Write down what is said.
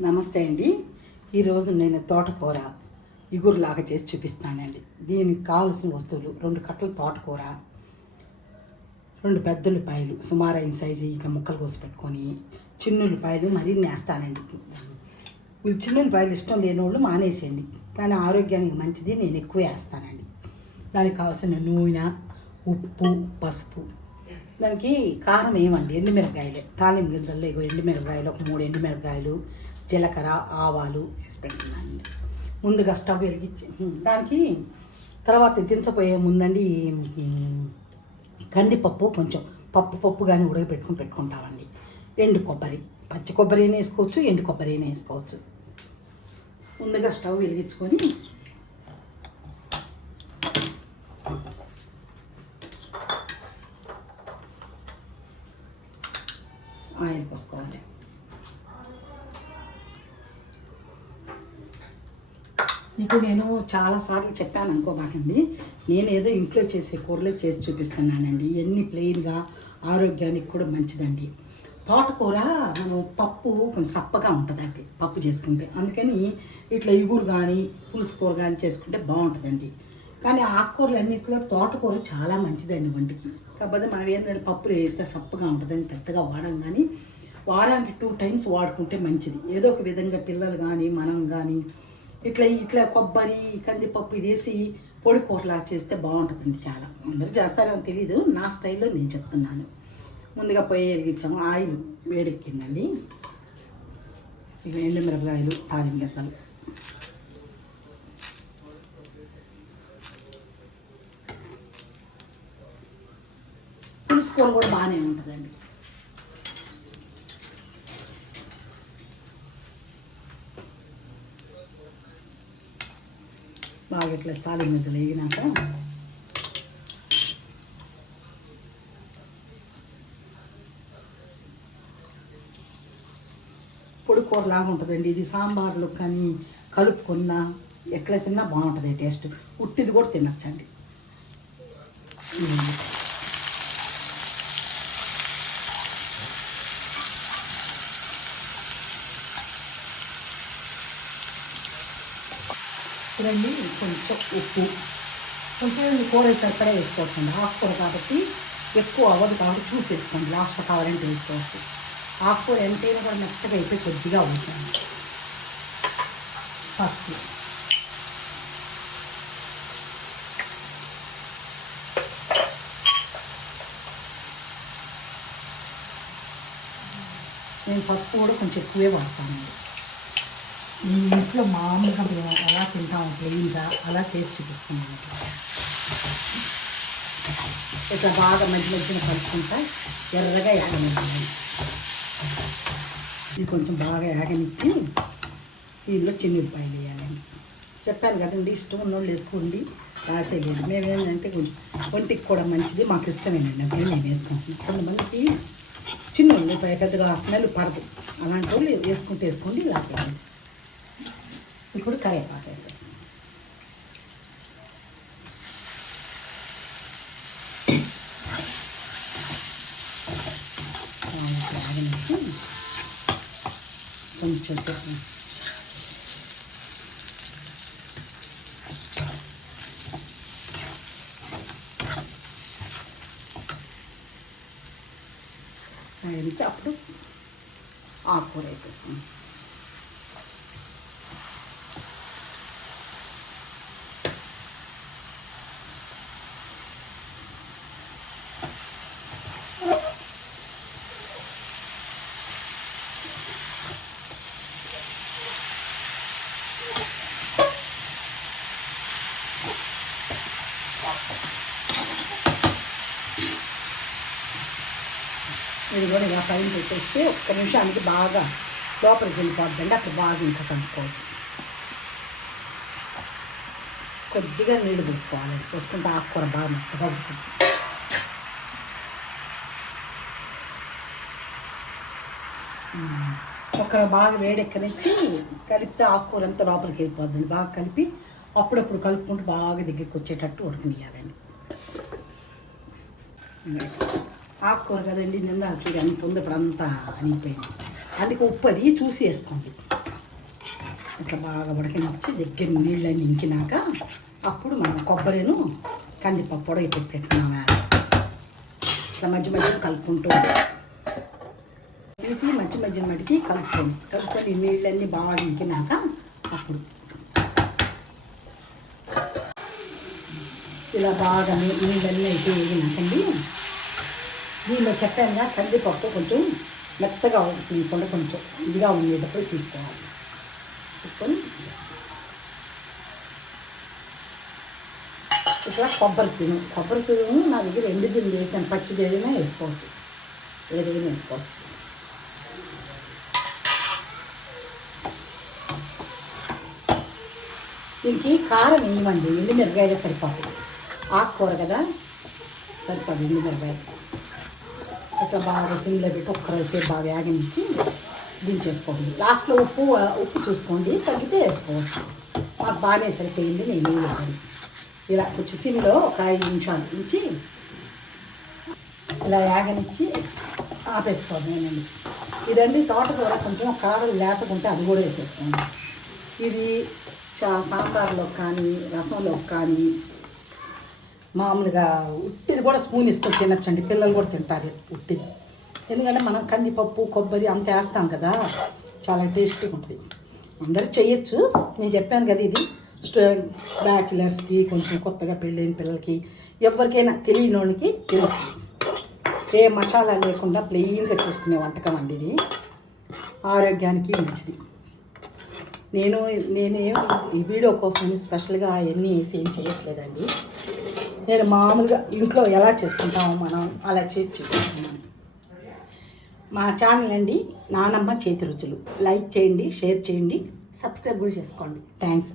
నమస్తే అండి. ఈరోజు నేను తోటకూర ఇగురులాగా చేసి చూపిస్తానండి. దీనికి కావాల్సిన వస్తువులు రెండు కట్టల తోటకూర రెండు పెద్దలు పాయలు సుమారు అయిన సైజు ఇక ముక్కలు కోసి పెట్టుకొని చిన్న పాయలు మరీ నేస్తానండి. వీళ్ళు చిన్న పాయలు ఇష్టం లేని వాళ్ళు మానేసేయండి. కానీ ఆరోగ్యానికి మంచిది నేను ఎక్కువ వేస్తానండి. దానికి కావాల్సిన నూనె ఉప్పు పసుపు. దానికి కారం ఏమండి? ఎండుమిరపకాయలే. తాలింపు గింజల్లో ఇగో ఎండుమిరపకాయలు ఒక మూడు ఎండుమిరపకాయలు జీలకర్ర ఆవాలు వేసి పెడుతున్నానండి. ముందుగా స్టవ్ వెలిగించి దానికి తర్వాత దించబోయే ముందండి కందిపప్పు కొంచెం పప్పు పప్పు కానీ ఉడకబెట్టుకుని పెట్టుకుంటామండి. ఎండు కొబ్బరి పచ్చి కొబ్బరి అయినా వేసుకోవచ్చు ఎండు కొబ్బరి అయినా వేసుకోవచ్చు. ముందుగా స్టవ్ వెలిగించుకొని ఆయిల్ పోసుకోవాలి. మీకు నేను చాలాసార్లు చెప్పాను అనుకోబాకండి. నేను ఏదో ఇంట్లో చేసే కూరలే చేసి చూపిస్తున్నానండి. ఎన్ని ప్లెయిన్గా ఆరోగ్యానికి కూడా మంచిదండి. తోటకూర మనం పప్పు కొంచెం సప్పగా ఉంటుందండి. పప్పు చేసుకుంటే. అందుకని ఇట్లా ఇగురు కానీ పులుసు కూర కానీ చేసుకుంటే బాగుంటుందండి. కానీ ఆకుకూరలు అన్నింటిలో తోటకూర చాలా మంచిదండి వంటికి. కాకపోతే మనం ఏంటంటే పప్పులు వేస్తే సప్పగా ఉంటుందని పెద్దగా వాడం కానీ వారానికి టూ టైమ్స్ వాడుకుంటే మంచిది. ఏదో ఒక విధంగా పిల్లలు కానీ మనం కానీ ఇట్లా ఇట్లా కొబ్బరి కందిపప్పు ఇది వేసి పొడి కూరలా చేస్తే బాగుంటుందండి చాలా. అందరూ చేస్తారేమో తెలీదు నా స్టైల్లో నేను చెప్తున్నాను. ముందుగా పొయ్యి వెలిగించాము ఆయిల్ వేడెక్కిందండి. ఇక ఎండుమిరపకాయలు తాలింపు గింజలు. పులుసు కూర కూడా బాగానే ఉంటుందండి. బాగా ఇట్లా తాలింపు గింజలు వేగినాక పొడి కూరలాగా ఉంటుందండి. ఇది సాంబార్లు కానీ కలుపుకున్నా ఎట్లా తిన్నా బాగుంటుంది టేస్ట్. ఉట్టిది కూడా తినచ్చండి. చూడండి కొంచెం ఉప్పు. కొంచెం కూర సరిపడా వేసుకోవచ్చండి. ఆకుకూర కాబట్టి ఎక్కువ అవ్వదు కాబట్టి చూసి వేసుకోండి లాస్ట్ కావాలంటే వేసుకోవచ్చు. ఆకుకూర ఎంతైనా కూడా మెత్తగా అయితే కొద్దిగా ఉంటుంది ఫస్ట్ నేను పసుపు కూడా కొంచెం ఎక్కువే వాడతానండి. మీ ఇంట్లో మామూలుగా మేము ఎలా తింటాం ప్లెయిన్గా అలా చేసి చూపిస్తున్నాం ఇట్లా బాగా మంచి మధ్యన కలుపుకుంటా ఎర్రగా యాగనివ్వాలి. ఇది కొంచెం బాగా యాగనిచ్చి దీనిలో చిన్నుపాయలు వేయాలండి చెప్పాను కదండి ఇష్టం ఉన్న వాళ్ళు వేసుకోండి రాటే లేదు. మేమేంటంటే కొంచెం ఒంటికి కూడా మంచిది మాకు ఇష్టమేనండి అందుకని నేను వేసుకుంటున్నాం కొంతమందికి చిన్న పెద్దగా స్మెల్ పడదు. అలాంటి వాళ్ళు వేసుకుంటే వేసుకోండి లేకపోతే ఇప్పుడు కరివేపాకు వేసేస్తాం కొంచెం అప్పుడు ఆకుకూర వేసేస్తాం. ఇది కూడా ఇలా పైన పెట్టేస్తే ఒక్క నిమిషానికి బాగా లోపలికి వెళ్ళిపోద్దండి. అక్కడ బాగా ఇంకా కలుపుకోవచ్చు. కొద్దిగా నీళ్ళు పోసుకోవాలి. పోసుకుంటే ఆకుకూర బాగా మెత్తగా ఉంటుంది ఉమ్. ఒక బాగా వేడెక్కనిచ్చి కలిపితే ఆకుకూర అంతా లోపలికి వెళ్ళిపోద్దండి బాగా కలిపి అప్పుడప్పుడు కలుపుకుంటూ బాగా దగ్గరికి వచ్చేటట్టు ఉడకనియాలండి ఆకుకూర కదండి నిన్న చూడు ఎంత ఉంది ఇప్పుడు అంతా అనిపోయింది అందుకే ఉప్పు అది చూసి వేసుకోండి. ఇట్లా బాగా ఉడకనిచ్చి దగ్గర నీళ్ళని ఇంకినాక అప్పుడు మనం కొబ్బరిను కందిపప్పు కూడా ఇప్పుడు పెట్టుకున్నాం ఇట్లా మధ్య మధ్య కలుపుకుంటూ తీసి మధ్య మధ్య మడికి కలుపుకోండి కలుపుకొని నీళ్ళన్నీ బాగా ఇంకినాక అప్పుడు. ఇలా బాగా నీళ్ళన్నీ అయితే వేగినాకండి దీనిలో చెప్పానుగా కందిపప్పు కొంచెం మెత్తగా ఉండకుండా కొంచెం. ఇదిగా ఉండేటప్పుడు తీసుకోవాలి. తీసుకొని ఇట్లా కొబ్బరి తిను. కొబ్బరి తిను నా దగ్గర ఎండు తిని వేసాను. పచ్చిది ఏదైనా వేసుకోవచ్చు. ఏదైనా వేసుకోవచ్చు. దీనికి కారం వేయమండి ఎండు సరిపోతుంది ఆకుకూర కదా సరిపోదు ఎండు మిరగాయ ఇట్లా బాగా సిమ్లో పెట్టి ఒక్క రోజుసేపు బాగా వేగనిచ్చి దించేసుకోండి. లాస్ట్లో ఉప్పు ఉప్పు చూసుకోండి తగ్గితే వేసుకోవచ్చు. మాకు బాగానే సరిపోయింది నేను వేయాలి ఇలా కొంచెం సిమ్లో ఒక ఐదు నిమిషాలు ఉంచి ఇలా వేగనిచ్చి ఆపేసుకోండి నేనండి ఇదండి తోటకూర కొంచెం కారం లేతకుంటే అది కూడా వేసేసుకోండి. ఇది చా సాంబార్లో కానీ రసంలో కానీ మామూలుగా ఉట్టిది కూడా స్పూన్ వేసుకొని తినచ్చండి. పిల్లలు కూడా తింటారు ఉట్టిది. ఎందుకంటే మనం కందిపప్పు కొబ్బరి అంత వేస్తాం కదా చాలా టేస్టీగా ఉంటుంది. అందరూ చేయొచ్చు. నేను చెప్పాను కదా ఇది. బ్యాచిలర్స్కి కొంచెం కొత్తగా పెళ్ళైన పిల్లలకి ఎవరికైనా తెలియని వాళ్ళకి తెలుస్తుంది. ఏ మసాలా లేకుండా ప్లెయిన్గా చేసుకునే వంటకం అండి ఇది. ఆరోగ్యానికి మంచిది. నేను నేనేం ఈ వీడియో కోసం స్పెషల్గా అవన్నీ వేసి ఏం చేయట్లేదండి. నేను మామూలుగా ఇంట్లో ఎలా చేసుకుంటామో మనం అలా చేసి చూపిస్తున్నాను. మా ఛానల్ అండి నానమ్మ చేతి రుచులు. లైక్ చేయండి షేర్ చేయండి సబ్స్క్రైబ్ కూడా చేసుకోండి. థ్యాంక్స్.